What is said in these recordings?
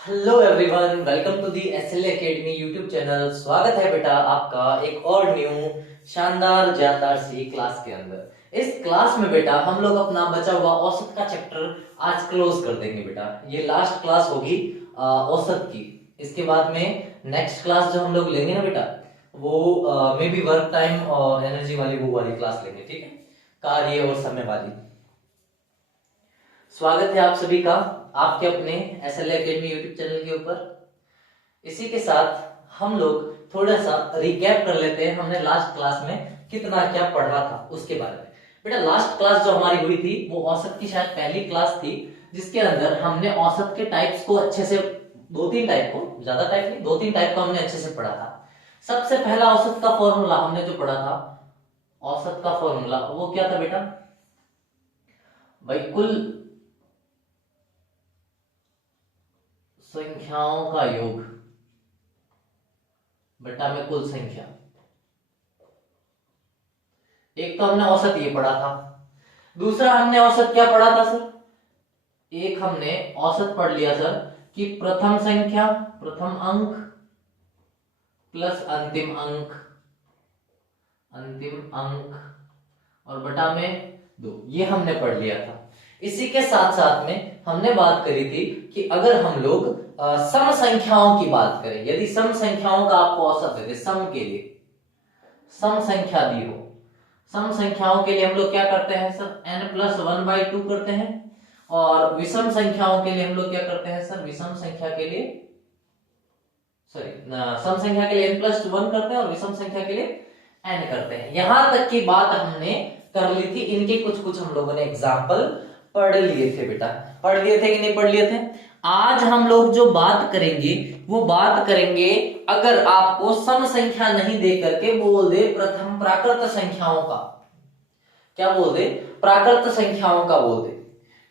Hello everyone, welcome to the SL academy YouTube channel. स्वागत है बेटा आपका एक और न्यू शानदार जानदार सी क्लास के अंदर। इस क्लास में बेटा हम लोग अपना बचा हुआ औसत का चैप्टर आज क्लोज कर देंगे बेटा। ये लास्ट क्लास होगी औसत की। इसके बाद में नेक्स्ट क्लास जो हम लोग लेंगे ना बेटा, वो मे बी वर्क टाइम और एनर्जी वाली वो वाली क्लास लेंगे, ठीक है, कार्य और समय वाली। स्वागत है आप सभी का आपके अपने एसएल एकेडमी यूट्यूब चैनल के ऊपर। इसी के साथ हम लोग थोड़ा सा रिकैप कर लेते हैं, हमने लास्ट क्लास में कितना क्या पढ़ा था उसके बारे में। बेटा लास्ट क्लास जो हमारी हुई थी वो औसत की शायद पहली क्लास थी, जिसके अंदर हमने औसत के टाइप्स को अच्छे से, दो तीन टाइप को, ज्यादा टाइप नहीं, दो तीन टाइप को हमने अच्छे से पढ़ा था। सबसे पहला औसत का फॉर्मूला हमने जो पढ़ा था, औसत का फॉर्मूला वो क्या था बेटा भाई? कुल संख्याओं का योग बटा में कुल संख्या। एक तो हमने औसत ये पढ़ा था, दूसरा हमने औसत क्या पढ़ा था सर? एक हमने औसत पढ़ लिया सर कि प्रथम संख्या, प्रथम अंक प्लस अंतिम अंक, अंतिम अंक और बटा में 2, ये हमने पढ़ लिया था। इसी के साथ साथ में हमने बात करी थी कि अगर हम लोग सम संख्याओं की बात करें, यदि सम संख्याओं का आपको औसत देते, सम के लिए सम संख्या दी हो, सम संख्याओं के लिए हम लोग क्या करते हैं सर? n+1/2 करते हैं। और विषम संख्याओं के लिए हम लोग क्या करते हैं सर? विषम संख्या के लिए, सॉरी, सम संख्या के लिए n+1 करते हैं और विषम संख्या के लिए n करते हैं। यहां तक की बात हमने कर ली थी। इनके कुछ कुछ हम लोगों ने एग्जाम्पल पढ़ लिए थे बेटा। पढ़ लिए थे कि नहीं पढ़ लिए थे? आज हम लोग जो बात करेंगे वो बात करेंगे, अगर आपको सम संख्या नहीं दे करके बोल दे प्रथम प्राकृत संख्याओं का, क्या बोल दे? प्राकृत संख्याओं का बोल दे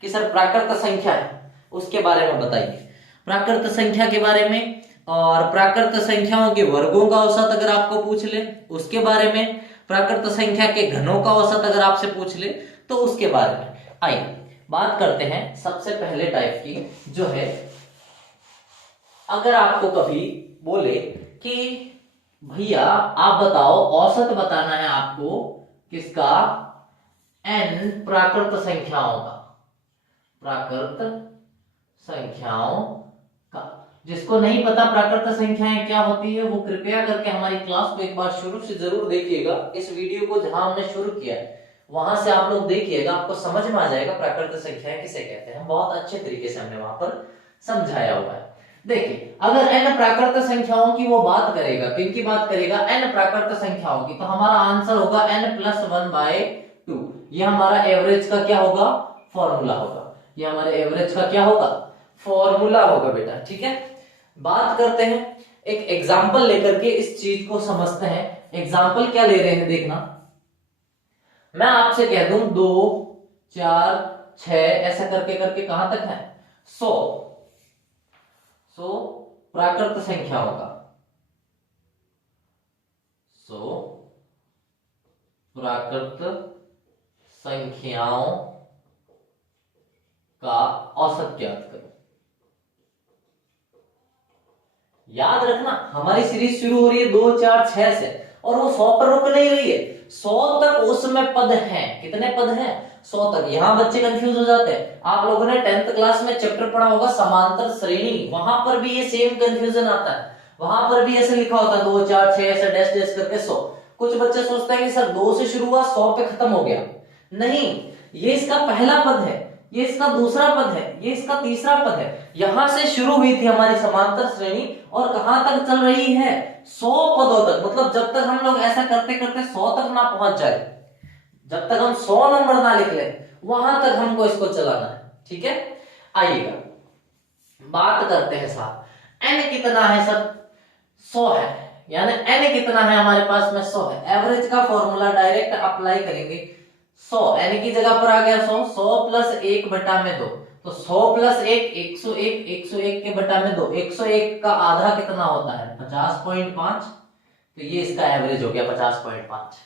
कि सर प्राकृत संख्या है, उसके बारे में बताइए, प्राकृत संख्या के बारे में। और प्राकृत संख्याओं के वर्गों का औसत अगर आपको पूछ ले उसके बारे में, प्राकृत संख्या के घनों का औसत अगर आपसे पूछ ले तो उसके बारे में। आइए बात करते हैं सबसे पहले टाइप की, जो है अगर आपको कभी बोले कि भैया आप बताओ, औसत बताना है आपको किसका? n प्राकृत संख्याओं का, प्राकृत संख्याओं का। जिसको नहीं पता प्राकृत संख्याएं क्या होती है, वो कृपया करके हमारी क्लास को एक बार शुरू से जरूर देखिएगा। इस वीडियो को जहां हमने शुरू किया है वहां से आप लोग देखिएगा, आपको समझ में आ जाएगा प्राकृत संख्याएं किसे कहते हैं। बहुत अच्छे तरीके से हमने वहां पर समझाया हुआ है। देखिए अगर n प्राकृत संख्याओं की वो बात करेगा, किनकी बात करेगा? n प्राकृत संख्याओं की, तो हमारा आंसर होगा n+1/2। ये हमारा एवरेज का क्या होगा? फॉर्मूला होगा। ये हमारे एवरेज का क्या होगा? फॉर्मूला होगा बेटा, ठीक है। बात करते हैं एक एग्जाम्पल लेकर के, इस चीज को समझते हैं। एग्जाम्पल क्या ले रहे हैं देखना, मैं आपसे कह दूं 2, 4, 6 ऐसा करके करके कहां तक है? 100 प्राकृत संख्याओं का, 100 प्राकृत संख्याओं का औसत ज्ञात करो। याद रखना हमारी सीरीज शुरू हो रही है 2, 4, 6 से, और वो 100 पर रुक नहीं रही है। 100 तक उसमें पद हैं। कितने पद हैं? 100 तक। यहां बच्चे कंफ्यूज हो जाते हैं। आप लोगों ने 10th क्लास में चैप्टर पढ़ा होगा समांतर श्रेणी, वहां पर भी ये सेम कंफ्यूजन आता है। वहां पर भी ऐसे लिखा होता है 2, 4, 6 ऐसे डैश डैश करके 100। कुछ बच्चे सोचते हैं कि सर 2 से शुरू हुआ 100 पे खत्म हो गया। नहीं, ये इसका पहला पद है, ये इसका दूसरा पद है, ये इसका तीसरा पद है। यहां से शुरू हुई थी हमारी समांतर श्रेणी और कहां तक चल रही है? 100 पदों तक। मतलब जब तक हम लोग ऐसा करते करते 100 तक ना पहुंच जाए, जब तक हम 100 नंबर ना लिख ले, वहां तक हमको इसको चलाना है, ठीक है। आइएगा बात करते हैं साहब, n कितना है सर? 100 है, यानी n कितना है हमारे पास में? 100 है। एवरेज का फॉर्मूला डायरेक्ट अप्लाई करेंगे। 100 n की जगह पर आ गया 100, 100 + 1 बटा में 2, तो 100 + 1 101, 101 के बटा में 2, 101 का आधा कितना होता है? 50.5। तो ये इसका एवरेज हो गया 50.5।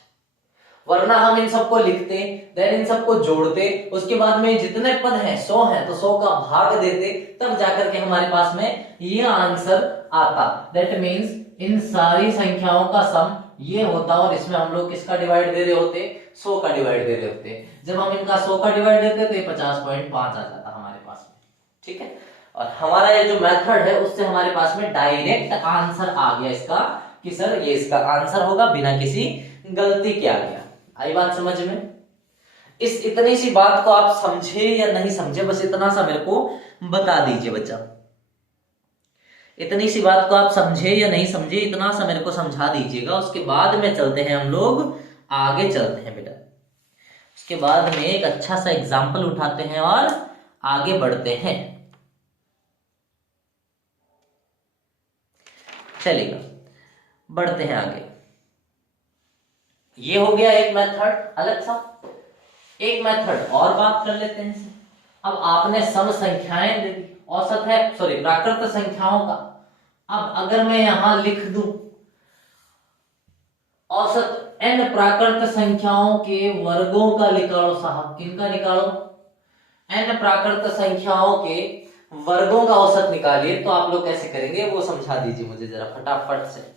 वरना हम इन सबको लिखते, देन इन सबको जोड़ते, उसके बाद में जितने पद हैं 100 हैं तो 100 का भाग देते, तब जाकर के हमारे पास में ये आंसर आता। दैट मीन्स इन सारी संख्याओं का सम ये होता और इसमें हम लोग किसका डिवाइड दे रहे होते, 100 का डिवाइड दे रहे होते। जब हम इनका 100 का डिवाइड देते तो ये 50.5 आ जाता हमारे पास में। ठीक है, और हमारा ये जो मेथड है उससे हमारे पास में डायरेक्ट आंसर आ गया इसका कि सर ये इसका आंसर होगा बिना किसी गलती के आ गया। आई बात समझ में? इस इतनी सी बात को आप समझे या नहीं समझे, बस इतना सा मेरे को बता दीजिए बच्चा। इतनी सी बात को आप समझे या नहीं समझे, इतना सा मेरे को समझा दीजिएगा। उसके बाद में चलते हैं हम लोग आगे चलते हैं बेटा। उसके बाद में एक अच्छा सा एग्जाम्पल उठाते हैं और आगे बढ़ते हैं। चलिएगा, बढ़ते हैं आगे। ये हो गया एक मेथड अलग सा। एक मेथड और बात कर लेते हैं। अब आपने सम संख्याएं दे दी, औसत है सॉरी प्राकृत संख्याओं का। अब अगर मैं यहां लिख दूं औसत n प्राकृत संख्याओं के वर्गों का निकालो साहब, किनका निकालो? n प्राकृत संख्याओं के वर्गों का औसत निकालिए। तो आप लोग कैसे करेंगे वो समझा दीजिए मुझे जरा फटाफट से।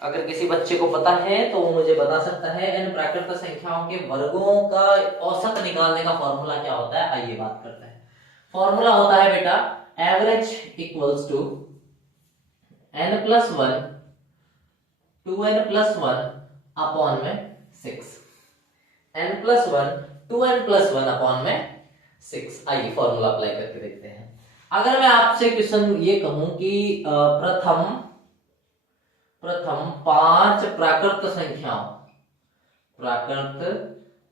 अगर किसी बच्चे को पता है तो वो मुझे बता सकता है n प्राकृत संख्याओं के वर्गों का औसत निकालने का फॉर्मूला क्या होता है। आइए बात करते हैं। फॉर्मूला होता है बेटा average equals to n plus 1 2n plus 1 upon में 6। n plus 1 2n plus 1 upon में 6। आइए फॉर्मूला अप्लाई करके देखते हैं। अगर मैं आपसे क्वेश्चन ये कहूं कि प्रथम 5 प्राकृत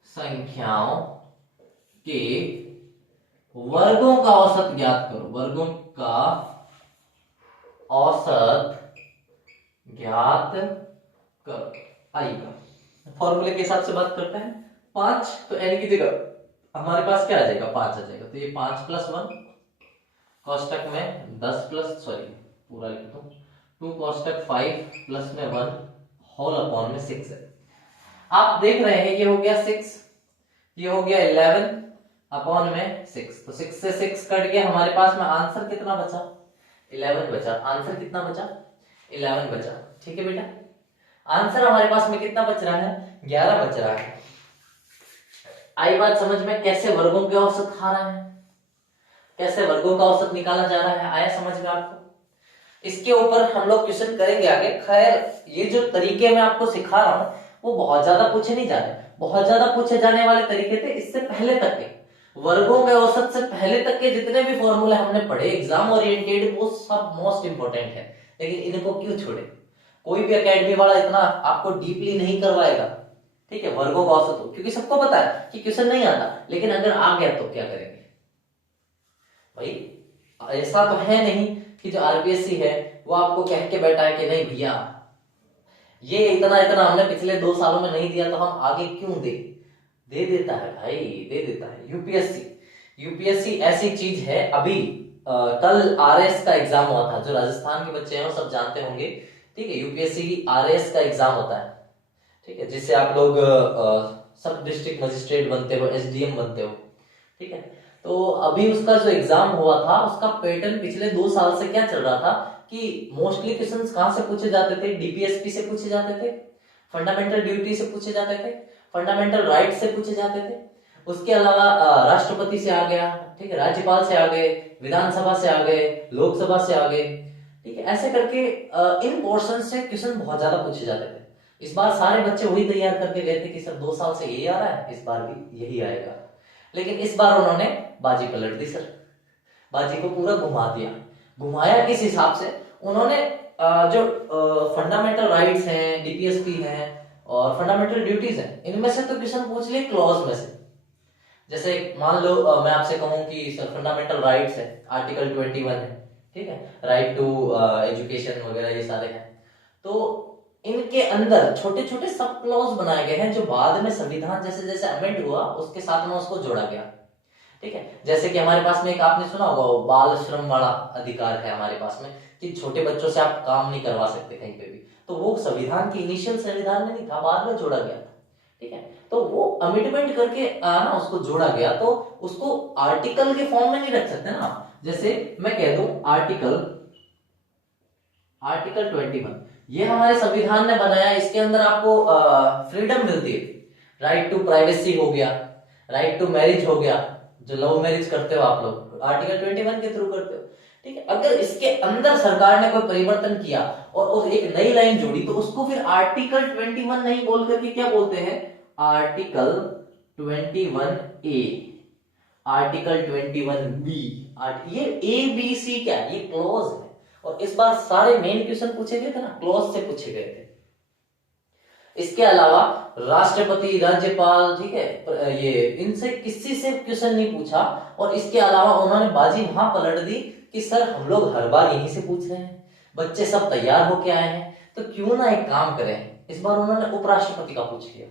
संख्याओं के वर्गों का औसत ज्ञात करो। वर्गों का औसत ज्ञात करो। आइएगा फॉर्मूले के हिसाब से बात करते हैं। 5 तो n की जगह हमारे पास क्या आ जाएगा, 5 आ जाएगा। तो ये 5 प्लस 1 कोष्टक में 10 प्लस सॉरी पूरा लिख दो 2 कोष्टक 5 प्लस में 1 होल अपॉन में 6 है। आप देख रहे हैं ये हो गया 6, ये हो गया 11 अपॉन में 6। तो 6 से 6 कट गया, हमारे पास में आंसर कितना बचा? 11 बचा। आंसर कितना बचा? 11 बचा। ठीक है बेटा, आंसर हमारे पास में कितना बच रहा है? 11 बच रहा है। आई बात समझ में? कैसे वर्गों के औसत खा रहा है, कैसे वर्गों का औसत निकाला जा रहा है, आया समझ में आपको? इसके ऊपर हम लोग क्वेश्चन करेंगे आगे। खैर ये जो तरीके मैं आपको सिखा रहा हूं वो बहुत ज्यादा पूछे नहीं जा रहे। बहुत ज्यादा पूछे जाने वाले तरीके थे इससे पहले तक के, वर्गों के औसत से पहले तक के जितने भी फॉर्मूले हमने पढ़े एग्जाम ओरिएंटेड, वो सब मोस्ट इंपोर्टेंट है। लेकिन इनको क्यों छोड़े? कोई भी एकेडमी वाला इतना आपको डीपली नहीं करवाएगा। ठीक है, वर्गों का औसत हो, क्योंकि सबको पता है कि क्वेश्चन नहीं आता। लेकिन अगर आ गया तो क्या करेंगे भाई? ऐसा तो है नहीं कि जो आरपीएससी है वो आपको कह के बैठा है कि नहीं भैया ये इतना इतना हमने पिछले 2 सालों में नहीं दिया तो हम आगे क्यों दे देता है भाई, दे देता है। यूपीएससी ऐसी चीज है। अभी कल आरएस का एग्जाम हुआ था, जो राजस्थान के बच्चे हैं वो सब जानते होंगे। ठीक है, यूपीएससी आरएस का एग्जाम होता है। ठीक है, जिससे आप लोग सब डिस्ट्रिक्ट मजिस्ट्रेट बनते हो, एसडीएम बनते हो। ठीक है, तो अभी उसका जो एग्जाम हुआ था उसका पैटर्न पिछले 2 साल से क्या चल रहा था कि मोस्टली क्वेश्चंस कहां से पूछे जाते थे? डीपीएसपी से पूछे जाते थे, फंडामेंटल ड्यूटी से पूछे जाते थे, फंडामेंटल राइट से पूछे जाते थे। उसके अलावा राष्ट्रपति से आ गया, ठीक है, राज्यपाल से आ गए, विधानसभा से आ गए, लोकसभा से आ गए। ठीक है, ऐसे करके इन पोर्शन से क्वेश्चन बहुत ज्यादा पूछे जाते थे। इस बार सारे बच्चे वही तैयार करके गए थे कि सर 2 साल से यही आ रहा है, इस बार भी यही आएगा। लेकिन इस बार उन्होंने बाजी पलट दी सर, बाजी को पूरा घुमा दिया। घुमाया किस हिसाब से? उन्होंने जो फंडामेंटल राइट्स हैं, डीपीएसपी हैं और फंडामेंटल ड्यूटीज हैं, इनमें से तो क्वेश्चन पूछ लिए क्लॉज में से। जैसे मान लो मैं आपसे कहूं कि सर फंडामेंटल राइट्स है, आर्टिकल 21 है, ठीक है, राइट टू एजुकेशन वगैरह ये सारे हैं। तो इनके अंदर छोटे छोटे सब क्लॉज बनाए गए हैं जो बाद में संविधान जैसे जैसे अमेंड हुआ उसके साथ में उसको जोड़ा गया। ठीक है, जैसे कि हमारे पास में एक आपने सुना होगा बाल श्रम वाला अधिकार है हमारे पास में, कि छोटे बच्चों से आप काम नहीं करवा सकते कहीं पे भी। तो वो संविधान की इनिशियल संविधान में नहीं था, बाद में जोड़ा गया था। ठीक है, तो वो अमेंडमेंट करके ना उसको जोड़ा गया, तो उसको आर्टिकल के फॉर्म में नहीं रख सकते ना। जैसे मैं कह दूं आर्टिकल 21, ये हमारे संविधान ने बनाया, इसके अंदर आपको फ्रीडम मिलती है, राइट टू प्राइवेसी हो गया, राइट टू मैरिज हो गया, जो लव मैरिज करते हो आप लोग आर्टिकल 21 के थ्रू करते हो। ठीक है, अगर इसके अंदर सरकार ने कोई परिवर्तन किया और उस एक नई लाइन जोड़ी, तो उसको फिर आर्टिकल 21 नहीं बोल करके क्या बोलते हैं, आर्टिकल 21A, आर्टिकल 21B। ये ए बी सी क्या है, ये क्लॉज है, और इस बार सारे मेन क्वेश्चन पूछे गए थे ना, क्लॉज से पूछे गए थे। इसके अलावा राष्ट्रपति, राज्यपाल, ठीक है, ये इनसे किसी से क्वेश्चन नहीं पूछा, और इसके अलावा उन्होंने बाजी वहां पलट दी कि सर हम लोग हर बार यहीं से पूछ रहे हैं, बच्चे सब तैयार होके आए हैं, तो क्यों ना एक काम करें, इस बार उन्होंने उपराष्ट्रपति का पूछ लिया।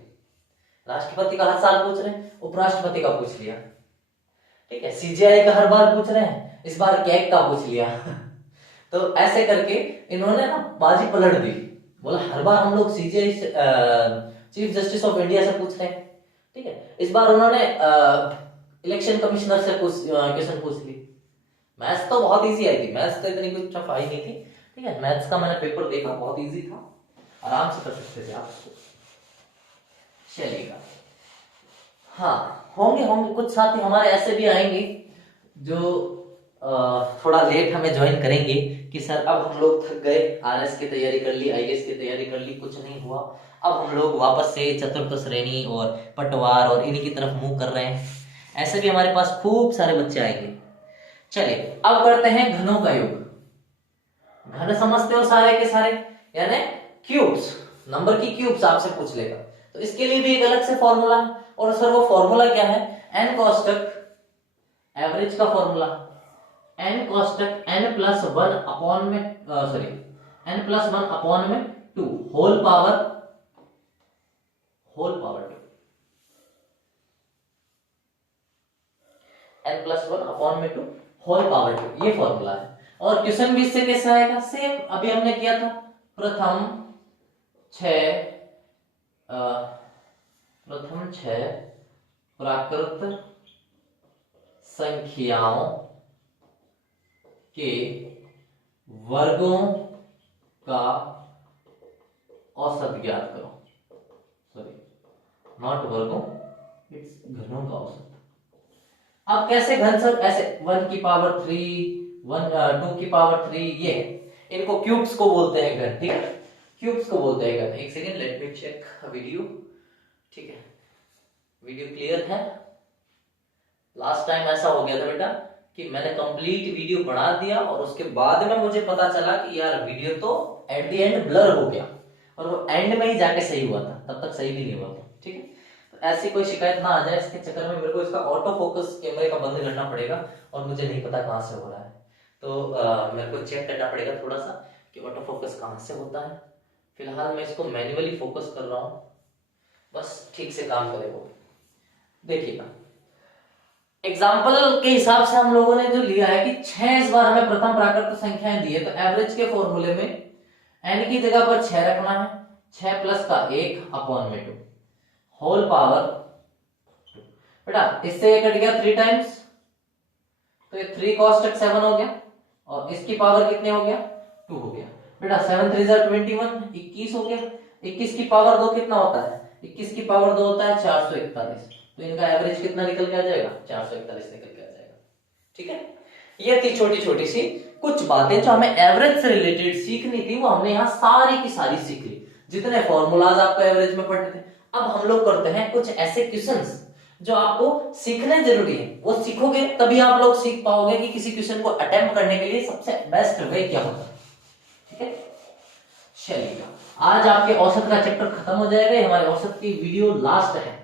राष्ट्रपति का हर साल पूछ रहे हैं, उपराष्ट्रपति का पूछ लिया। ठीक है, सीजीआई का हर बार पूछ रहे हैं, इस बार कैग का पूछ लिया। तो ऐसे करके इन्होंने ना बाजी पलट दी, बोला हर बार हम लोग CGI chief justice of India से पूछ रहे हैं। ठीक है, इस बार उन्होंने इलेक्शन कमिश्नर से क्वेश्चन पूछ ली। मैथ्स तो बहुत इजी आई थी, मैथ्स तो इतनी कुछ टफ आई नहीं थी। ठीक है, मैथ्स का मैंने पेपर देखा, बहुत इजी था, आराम से कर सकते थे आप, चलेगा। हाँ, होंगे होंगे कुछ साथी हमारे ऐसे भी आएंगे जो थोड़ा लेट हमें ज्वाइन करेंगे कि सर अब हम लोग थक गए, आरएस की तैयारी कर ली, आईएएस की तैयारी कर ली, कुछ नहीं हुआ, अब हम लोग वापस से चतुर्थ श्रेणी और पटवार और इन्हीं की तरफ मुंह कर रहे हैं। ऐसे भी हमारे पास खूब सारे बच्चे आएंगे। चलिए अब करते हैं घनों का योग। घन समझते हो सारे के सारे, यानी क्यूब्स, नंबर की क्यूब्स आपसे पूछ लेगा, तो इसके लिए भी एक अलग से फॉर्मूला है, और सर वो फॉर्मूला क्या है, एन कोष्टक एवरेज का फॉर्मूला, एन कोष्टक n प्लस 1 अपॉन में सॉरी n प्लस 1 अपॉन में 2 whole power 2, n plus 1 upon में 2 होल पावर 2, ये फॉर्मूला है। और क्वेश्चन भी इससे कैसे आएगा, सेम अभी हमने किया था, प्रथम 6 प्राकृत संख्याओं के वर्गों का औसत ज्ञात करो, सॉरी नॉट वर्गों, इट्स घनों का औसत। अब कैसे घन सर, ऐसे 1 की पावर 3, 2 की पावर 3, ये इनको क्यूब्स को बोलते हैं घन। ठीक है, क्यूब्स को बोलते हैं घन। एक second, let me check video. ठीक है, वीडियो क्लियर है। लास्ट टाइम ऐसा हो गया था बेटा कि मैंने कंप्लीट वीडियो बना दिया और उसके बाद में मुझे पता चला कि यार वीडियो तो एट द एंड ब्लर हो गया, और वो एंड में ही जाके सही हुआ था, तब तक सही भी नहीं हुआ था। ठीक है, तो ऐसी कोई शिकायत ना आ जाए, इसके चक्कर में मेरे को इसका ऑटो फोकस कैमरे का बंद करना पड़ेगा, और मुझे नहीं पता कहाँ से हो रहा है, तो मेरे को चेक करना पड़ेगा थोड़ा सा कि ऑटो फोकस कहाँ से होता है। फिलहाल मैं इसको मैन्युअली फोकस कर रहा हूँ, बस ठीक से काम करे वो। देखिएगा, एग्जाम्पल के हिसाब से हम लोगों ने जो लिया है कि 6 इस बार हमें प्रथम प्राकृत संख्याएं दी है, तो एवरेज के फॉर्मूले में n की जगह पर 6 रखना है, 6 प्लस का 1 अपॉन में 2 होल पावर। बेटा इससे ये कट गया 3 टाइम्स, तो ये 3 कोष्टक 7 हो गया, और इसकी पावर कितने हो गया, 2 हो गया। बेटा 7 3 21, 21 हो गया। 21 की पावर 2 कितना होता है, 21 की पावर 2 होता है 441, तो इनका एवरेज कितना निकल के आ जाएगा, 441 निकल के आ जाएगा। ठीक है, ये थी छोटी छोटी सी कुछ बातें जो हमें एवरेज से रिलेटेड सीखनी थी, वो हमने यहाँ सारी की सारी सीख ली, जितने फॉर्मूलाज आपको एवरेज में पढ़ने थे। अब हम लोग करते हैं कुछ ऐसे क्वेश्चंस जो आपको सीखने जरूरी है, वो सीखोगे तभी आप लोग सीख पाओगे कि किसी क्वेश्चन को अटेम्प्ट करने के लिए सबसे बेस्ट वे क्या होता है। ठीक है, चलिए आज आपके औसत का चैप्टर खत्म हो जाएगा, हमारे औसत की वीडियो लास्ट है।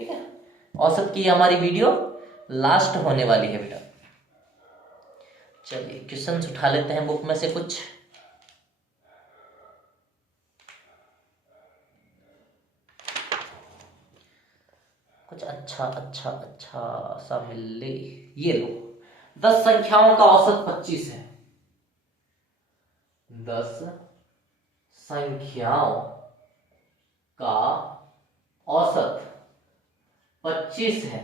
ठीक है, औसत की हमारी वीडियो लास्ट होने वाली है बेटा। चलिए क्वेश्चंस उठा लेते हैं बुक में से कुछ। अच्छा अच्छा अच्छा सा मिल ले। ये लो, 10 संख्याओं का औसत 25 है। 10 संख्याओं का औसत 25 है।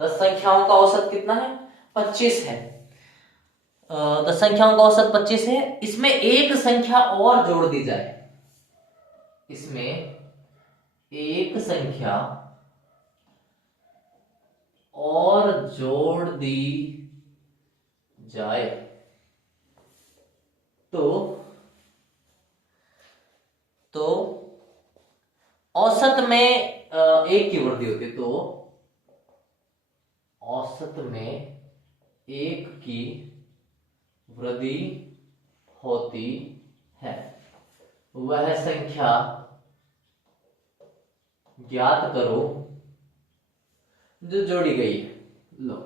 10 संख्याओं का औसत कितना है? 25 है। 10 संख्याओं का औसत 25 है। इसमें एक संख्या और जोड़ दी जाए, इसमें एक संख्या और जोड़ दी जाए तो औसत में एक की वृद्धि होती है। तो औसत में एक की वृद्धि होती है। वह संख्या ज्ञात करो जो जोड़ी गई है। लो,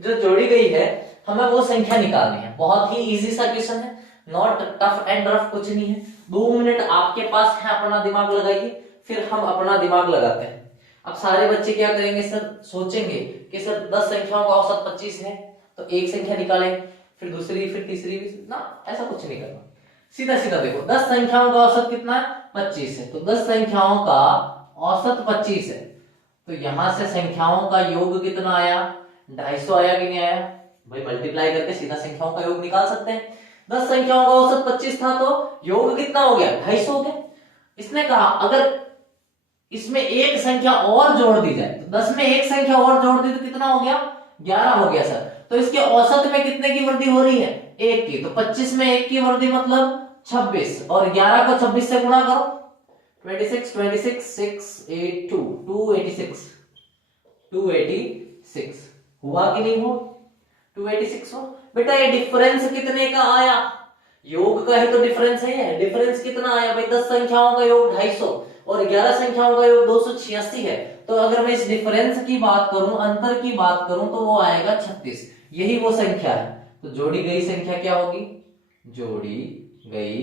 जो जोड़ी गई है हमें वो संख्या निकालनी है। बहुत ही इजी सा क्वेश्चन है, नॉट टफ एंड रफ, कुछ नहीं है। 2 मिनट आपके पास है, अपना दिमाग लगाइए, फिर हम अपना दिमाग लगाते हैं। अब सारे बच्चे क्या करेंगे सर, सोचेंगे कि सर 10 संख्याओं का औसत 25 है, तो एक संख्या निकालें, फिर दूसरी, फिर तीसरी, ना, ऐसा कुछ नहीं करना। सीधा सीधा देखो, 10 संख्याओं का औसत कितना है? 25 है। तो 10 संख्याओं का औसत 25 है, तो यहां से संख्याओं का योग कितना आया? 250 आया कि नहीं आया भाई? मल्टीप्लाई करके सीधा संख्याओं का योग निकाल सकते हैं। 10 संख्याओं का औसत 25 था, तो योग कितना हो गया? 250 हो गया। इसने कहा अगर इसमें एक संख्या और जोड़ दी जाए, तो 10 में एक संख्या और जोड़ दी तो कितना हो गया? 11 हो गया सर। तो इसके औसत में कितने की वृद्धि हो रही है? 1 की। तो 25 में 1 की वृद्धि मतलब 26, और 11 को 26 से गुणा करो, 26, 26, 6, 8, 2, 286, 286 हुआ कि नहीं हुआ? 286 हो। बेटा ये डिफरेंस कितने का आया? योग का ही तो डिफरेंस है। डिफरेंस कितना आया भाई? 10 संख्याओं का योग 250 और 11 संख्याओं का योग 286 है। तो अगर मैं इस डिफरेंस की बात करूं, अंतर की बात करूं, तो वो आएगा 36। यही वो संख्या है। तो जोड़ी गई संख्या क्या होगी? जोड़ी गई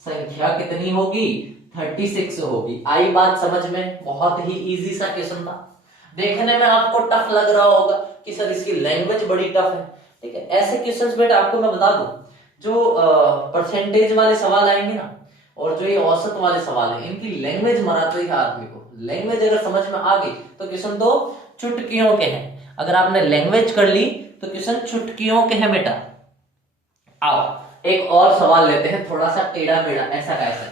संख्या कितनी होगी? 36 होगी। आई बात समझ में? बहुत ही इजी सा क्वेश्चन था। देखने में आपको टफ लग रहा होगा कि सर इसकी लैंग्वेज बड़ी टफ है, ठीक है। ऐसे क्वेश्चंस बेटा आपको मैं बता दूं, जो परसेंटेज वाले सवाल आएंगे ना, और जो ये औसत वाले सवाल हैं, इनकी लैंग्वेज मराती है आदमी को। लैंग्वेज अगर समझ में आ गई तो क्वेश्चन तो चुटकियों के हैं। अगर आपने लैंग्वेज कर ली तो क्वेश्चन चुटकियों के हैं बेटा। आओ एक और सवाल लेते हैं, थोड़ा सा टेढ़ा मेढ़ा, ऐसा कैसा,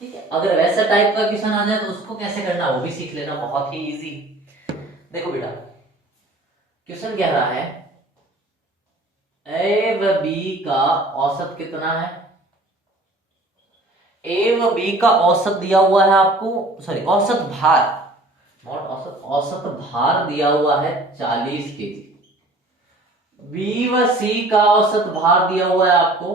ठीक है। अगर वैसा टाइप का क्वेश्चन आ जाए तो उसको कैसे करना वो भी सीख लेना, बहुत ही इजी। देखो बेटा क्वेश्चन कह रहा है ए व बी का औसत कितना है? ए व बी का औसत दिया हुआ है आपको, सॉरी औसत भार, नॉट औसत, औसत भार दिया हुआ है 40 केजी। बी व सी का औसत भार दिया हुआ है आपको,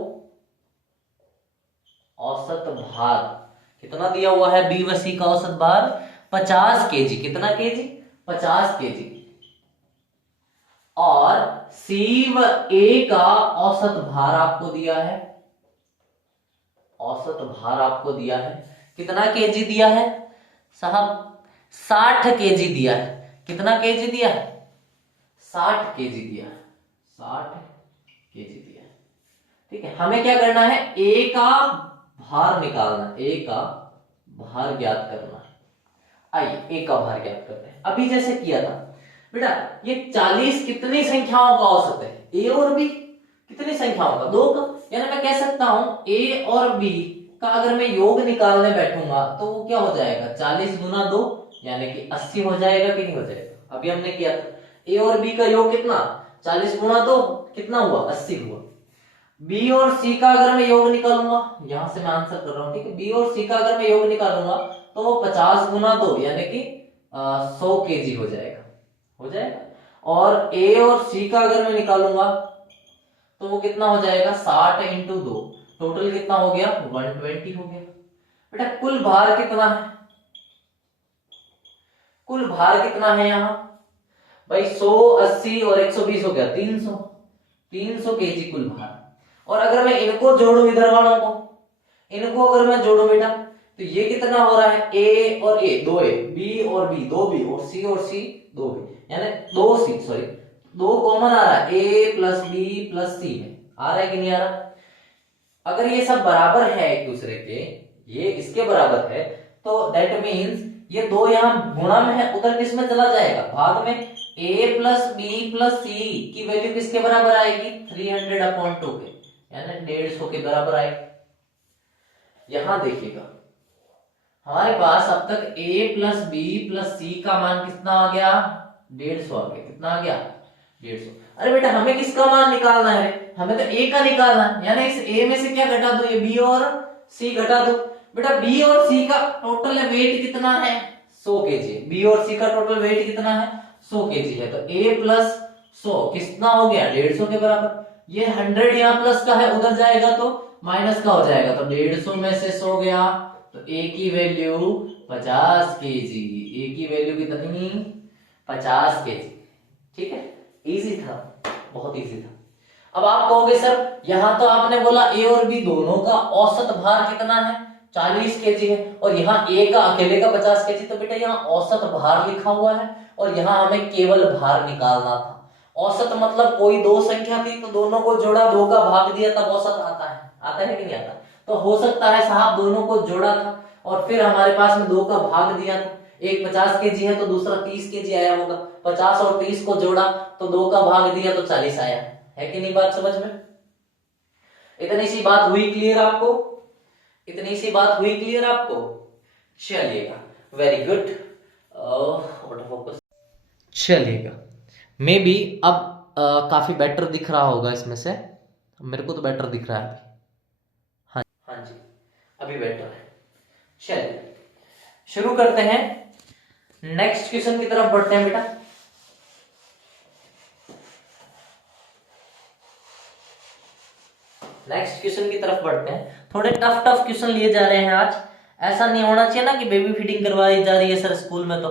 औसत भार कितना दिया हुआ है? बी व सी का औसत भार 50 केजी। कितना केजी? 50 केजी। और सी व ए का औसत भार आपको दिया है, औसत भार आपको दिया है कितना केजी दिया है साहब? 60 केजी दिया है। कितना केजी दिया है? 60 केजी दिया है। 60 केजी दिया है, ठीक है। हमें क्या करना है? ए का भार निकालना है, ए का भार ज्ञात करना है। आइए ए का भार ज्ञात करते हैं। अभी जैसे किया था बेटा, ये 40 कितनी संख्याओं का औसत है? ए और बी कितनी संख्याओं का? 2 का। यानी मैं कह सकता हूं ए और बी का अगर मैं योग निकालने बैठूंगा तो वो क्या हो जाएगा? 40 गुना 2 यानी कि 80 हो जाएगा कि नहीं हो जाएगा? अभी हमने किया था ए और बी का योग कितना? 40 गुना 2 कितना हुआ? 80 हुआ। बी और सी का अगर मैं योग निकालूंगा, यहां से मैं आंसर कर रहा हूं, ठीक है। बी और सी का अगर मैं योग निकालूंगा तो वो 50 गुना 2 यानी कि 100 केजी हो जाएगा, हो जाएगा। और ए और सी का अगर मैं निकालूंगा तो वो कितना हो जाएगा? 60 इंटू 2, टोटल कितना हो गया? 120 हो गया। बेटा कुल भार कितना है? कुल भार कितना है यहाँ भाई? 100, 80 और 120 हो गया 300, 300 केजी कुल भार। और अगर मैं इनको जोड़ू, इधर वालों को, इनको अगर मैं जोड़ू बेटा, तो ये कितना हो रहा है? ए और ए 2 ए, बी और बी 2 बी, और सी 2 बी, यानी 2 सी, सॉरी 2 कॉमन आ रहा है, ए प्लस बी प्लस सी में आ रहा है कि नहीं आ रहा? अगर ये सब बराबर है एक दूसरे के, ये इसके बराबर है, तो दैट मीन्स ये 2 यहाँ गुणा में है, उधर किस में चला जाएगा, भाग में। a प्लस बी प्लस सी की वैल्यू किसके बराबर आएगी, 300/2 के, यानी 150 के बराबर आएगी। यहां देखिएगा हमारे पास अब तक a प्लस बी प्लस सी का मान कितना आ गया, 150 आ गया। कितना आ गया, 150। अरे बेटा हमें किसका मान निकालना है, हमें तो a का निकालना है, यानी इस a में से क्या घटा दो, ये b और c घटा दो। बेटा b और c का टोटल वेट कितना है, 100 केजी। b और c का टोटल वेट कितना है, 100 केजी है। तो a प्लस 100 कितना हो गया, 150 के बराबर। ये 100 यहाँ प्लस का है, उधर जाएगा तो माइनस का हो जाएगा, तो 150 में से 100 गया, तो a की वैल्यू 50 केजी। a की वैल्यू कितनी, 50 केजी। ठीक है, इजी था, बहुत इजी था। अब आप कहोगे सर यहां तो आपने बोला ए और बी दोनों का औसत भार कितना है, 40 केजी है, और यहाँ ए का अकेले का 50 केजी। तो बेटा यहाँ औसत भार लिखा हुआ है और यहाँ हमें केवल भार निकालना था। औसत मतलब कोई दो संख्या थी तो दोनों को जोड़ा, 2 का भाग दिया, तब औसत आता है। आता है कि नहीं आता? तो हो सकता है साहब दोनों को जोड़ा था और फिर हमारे पास में 2 का भाग दिया था। एक 50 केजी है तो दूसरा 30 केजी आया होगा, 50 और 30 को जोड़ा तो 2 का भाग दिया तो 40 आया। है कि नहीं बात समझ में? इतनी सी बात हुई क्लियर आपको? इतनी सी बात हुई क्लियर आपको? चलिएगा, वेरी गुड। फोकस। चलिएगा, मे बी अब काफी बेटर दिख रहा होगा इसमें से, मेरे को तो बेटर दिख रहा है अभी। हाँ हाँ जी, अभी बेटर है। चलिए शुरू करते हैं, नेक्स्ट क्वेश्चन की तरफ बढ़ते हैं बेटा। नेक्स्ट क्वेश्चन की तरफ बढ़ते हैं। थोड़े टफ टफ क्वेश्चन लिए जा रहे हैं आज। ऐसा नहीं होना चाहिए ना कि बेबी फीडिंग करवाई जा रही है सर स्कूल में। तो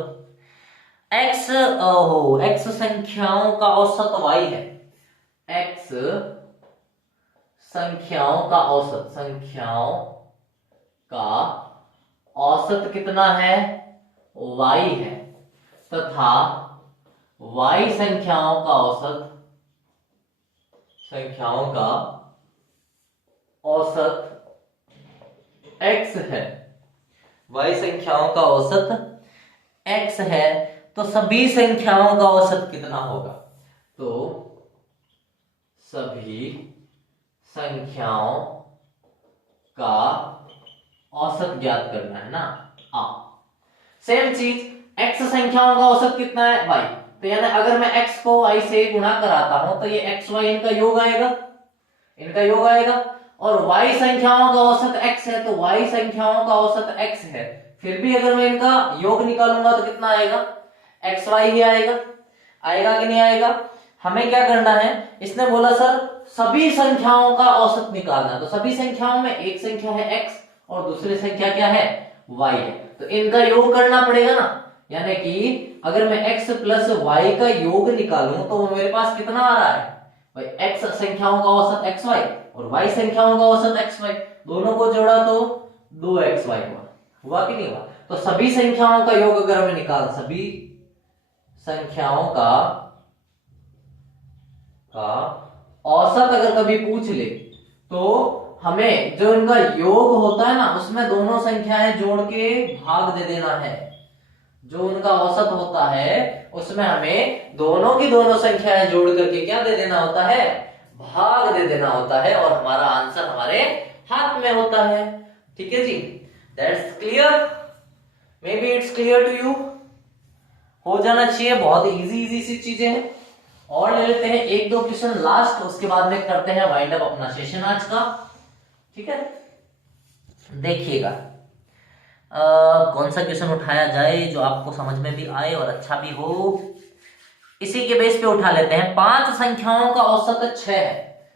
एक्स संख्याओं का औसत y है। एक्स संख्याओं का औसत कितना है, y है, तथा y संख्याओं का औसत x है। y संख्याओं का औसत x है, तो सभी संख्याओं का औसत कितना होगा? तो सभी संख्याओं का औसत ज्ञात करना है ना। सेम चीज, x संख्याओं का औसत कितना है, y। तो यानी अगर मैं x को y से गुणा कराता हूं तो ये x y इनका योग आएगा, और y संख्याओं का औसत x है तो y संख्याओं का औसत x है। फिर भी अगर मैं इनका योग निकालूंगा तो कितना आएगा, xy ही आएगा कि नहीं आएगा? हमें क्या करना है, इसने बोला सर सभी संख्याओं का औसत निकालना। तो सभी संख्याओं में एक संख्या है x और दूसरी संख्या क्या है, y है, तो इनका योग करना पड़ेगा ना। यानी कि अगर मैं x प्लस y का योग निकालूं तो मेरे पास कितना आ रहा है भाई, x संख्याओं का औसत xy और y संख्याओं का औसत xy, दोनों को जोड़ा तो 2xy हुआ कि नहीं हुआ? तो सभी संख्याओं का योग अगर हमें निकाल, सभी संख्याओं का औसत अगर कभी पूछ ले तो हमें जो इनका योग होता है ना उसमें दोनों संख्याएं जोड़ के भाग दे देना है। जो उनका औसत होता है उसमें हमें दोनों की दोनों संख्याएं जोड़ करके क्या दे देना होता है, भाग दे देना होता है, और हमारा आंसर हमारे हाथ में होता है। ठीक है जी, that's clear, maybe it's clear to you, हो जाना चाहिए। बहुत इजी सी चीजें हैं। और ले लेते हैं एक दो क्वेश्चन लास्ट, उसके बाद में करते हैं वाइंड अप अपना सेशन आज का। ठीक है, देखिएगा कौन सा क्वेश्चन उठाया जाए जो आपको समझ में भी आए और अच्छा भी हो। इसी के बेस पे उठा लेते हैं। 5 संख्याओं का औसत 6 है।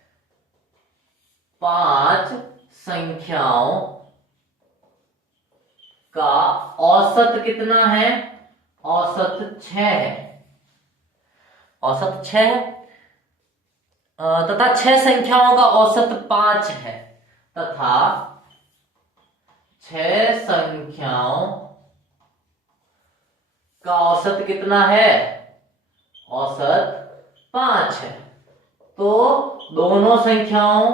5 संख्याओं का औसत कितना है, औसत 6 है। औसत 6 है तथा 6 संख्याओं का औसत 5 है, तथा 6 संख्याओं का औसत कितना है, औसत 5 है। तो दोनों संख्याओं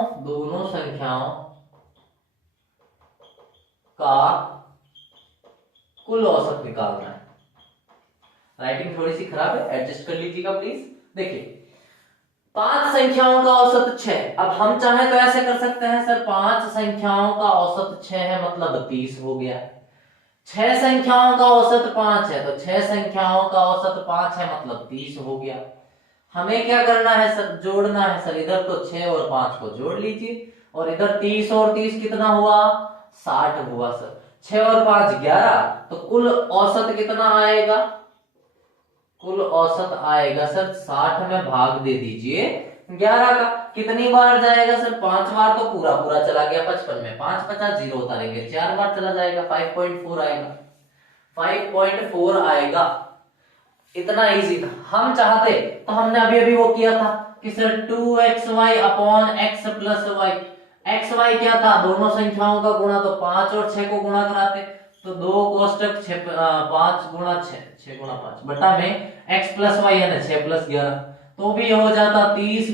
का कुल औसत निकालना है। राइटिंग थोड़ी सी खराब है, एडजस्ट कर लीजिएगा प्लीज। देखिए 5 संख्याओं का औसत 6। अब हम चाहें तो ऐसे कर सकते हैं सर, 5 संख्याओं का औसत 6 है मतलब 30 हो गया। 6 संख्याओं का औसत 5 है तो 6 संख्याओं का औसत 5 है मतलब 30 हो गया। हमें क्या करना है सर, जोड़ना है सर। इधर तो 6 और 5 को जोड़ लीजिए, और इधर 30 और 30 कितना हुआ, 60 हुआ सर। 6 और 5 11, तो कुल औसत कितना आएगा, कुल औसत आएगा सर 60 में भाग दे दीजिए 11 का। कितनी बार जाएगा सर, 5 बार तो पूरा पूरा चला गया 55 में, 5 50 0 उतारेंगे, 4 बार चला जाएगा, 5.4 आएगा, 5.4 आएगा। इतना इजी था। हम चाहते तो हमने अभी अभी वो किया था कि sir 2xy upon x plus y. X y क्या था, दोनों संख्याओं का गुणा, तो 5 और 6 को गुणा कराते तो 2 कोष्टक 5 गुणा 6, 6 गुणा 5 बटा में x प्लस वाई है ना 6 प्लस 11, तो भी हो जाता 30,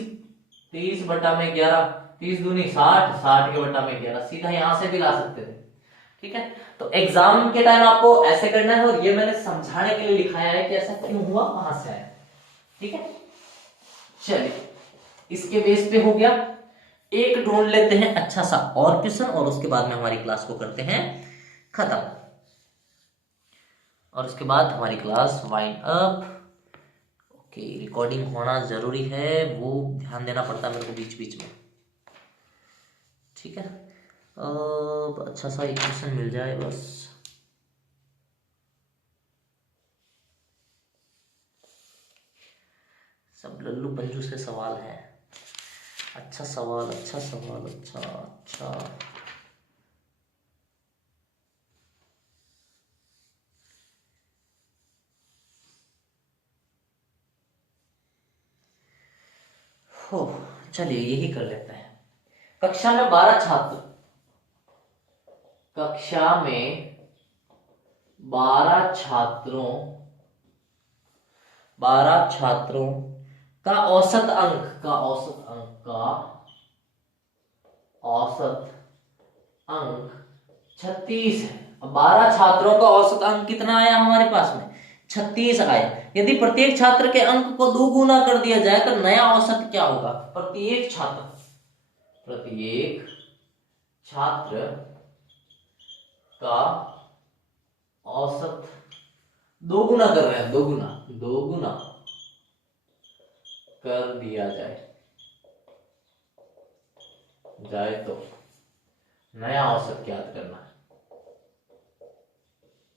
30 बटा में 11, 30 दूनी 60, 60 के बटा में 11। सीधा यहां से भी ला सकते थे, ठीक है। तो एग्जाम के टाइम आपको ऐसे करना है, और ये मैंने समझाने के लिए लिखाया है कि ऐसा क्यों हुआ, कहां से आया, ठीक है। चलिए इसके बेस पे हो गया। एक ढूंढ लेते हैं अच्छा सा और क्वेश्चन, और उसके बाद में हमारी क्लास को करते हैं खत्म, और उसके बाद हमारी class wind up. Okay, recording होना जरूरी है, वो ध्यान देना पड़ता है मेरे को बीच बीच में, ठीक है। अब अच्छा सा एक क्वेश्चन मिल जाए बस। सब लल्लू पंजू से सवाल है। अच्छा सवाल, अच्छा सवाल, अच्छा अच्छा। हो चलिए यही कर लेते हैं। कक्षा में 12 छात्र, कक्षा में 12 छात्रों, 12 छात्रों का औसत अंक, का औसत अंक, का औसत अंक 36 है। 12 छात्रों का औसत अंक कितना आया हमारे पास में, 36 आया। यदि प्रत्येक छात्र के अंक को 2 गुना कर दिया जाए तो नया औसत क्या होगा, प्रत्येक छात्र, प्रत्येक छात्र का औसत 2 गुना कर रहे हैं, 2 गुना, 2 गुना कर दिया जाए तो नया औसत ज्ञात करना है,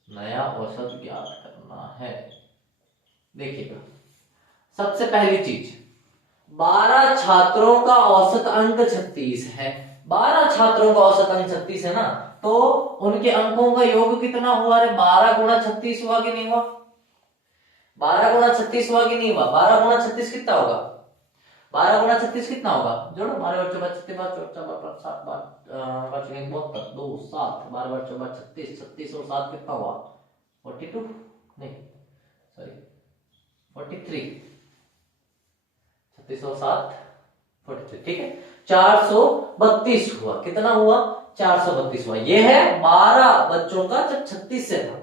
नया औसत ज्ञात करना है। देखिएगा सबसे पहली चीज, 12 छात्रों का औसत अंक 36 है। 12 छात्रों का औसत अंक 36 है ना, तो उनके अंकों का योग कितना हुआ रे, 12 गुणा 36 हुआ कि नहीं हुआ, 12 गुणा 36 हुआ कि नहीं हुआ। 12 गुणा 36 कितना होगा, 12 गुणा 36 कितना होगा, जोड़ो, 12 बार 4 36 बार 4 7 बार 72 2 7, 12 बार 4 36, 36 और 7 कितना हुआ, 42, नहीं सॉरी 43, 36 और 7 43, ठीक है। 432 हुआ, कितना हुआ, 432 हुआ। यह है 12 बच्चों का जब 36 से था।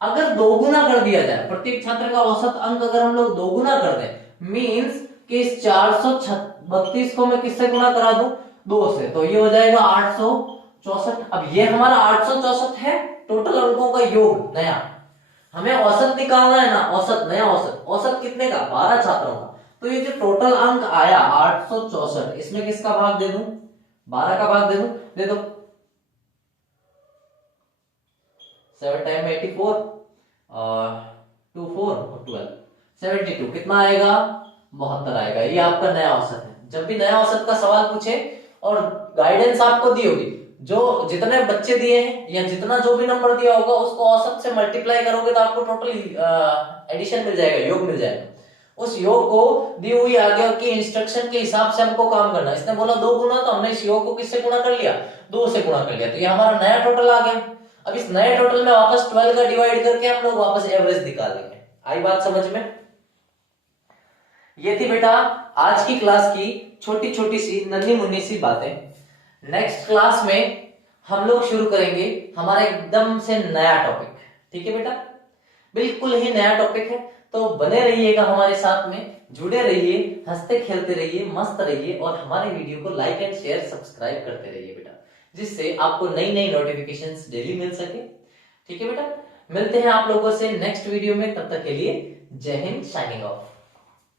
अगर 2 गुना कर दिया जाए, प्रत्येक छात्र का औसत अंक अगर हम लोग 2 गुना कर दें, मींस कि इस 432 को मैं किससे गुना करा दूं, 2 से, तो ये हो जाएगा 864। अब ये हमारा 864 है टोटल अंकों का योग नया। हमें औसत निकालना है ना, औसत, नया औसत। औसत कितने का, 12 छात्रों का। तो ये जो टोटल अंक आया 864, इसमें किसका भाग दे दूं, 12 का भाग दे दूं, दे दो। 7 टाइम 84 और 2 4 और 12 72, कितना आएगा, 72 आएगा। ये आपका नया औसत है। जब भी नया औसत का सवाल पूछे और गाइडेंस आपको दी होगी, जो जितने बच्चे दिए हैं या जितना जो भी नंबर दिया होगा उसको औसत से मल्टीप्लाई करोगे तो आपको टोटल एडिशन मिल जाएगा, योग मिल जाएगा। उस योग को दी हुई आगे की इंस्ट्रक्शन के हिसाब से हमको काम करना। इसने बोला 2 गुना, तो हमने इस योग को किससे गुणा कर लिया, 2 से गुणा कर लिया, तो ये हमारा नया टोटल आ गया। अब इस नए टोटल में वापस 12 का डिवाइड करके हम लोग वापस एवरेज निकालेंगे। आई बात समझ में। ये थी बेटा आज की क्लास की छोटी छोटी सी नन्ही मुन्नी सी बातें। नेक्स्ट क्लास में हम लोग शुरू करेंगे हमारा एकदम से नया टॉपिक, ठीक है बेटा, बिल्कुल ही नया टॉपिक है, तो बने रहिएगा हमारे साथ में, जुड़े रहिए, हंसते खेलते रहिए, मस्त रहिए और हमारे वीडियो को लाइक एंड शेयर सब्सक्राइब करते रहिए बेटा, जिससे आपको नई नई नोटिफिकेशंस डेली मिल सके। ठीक है बेटा, मिलते हैं आप लोगों से नेक्स्ट वीडियो में, तब तक के लिए जय हिंद, साइनिंग ऑफ।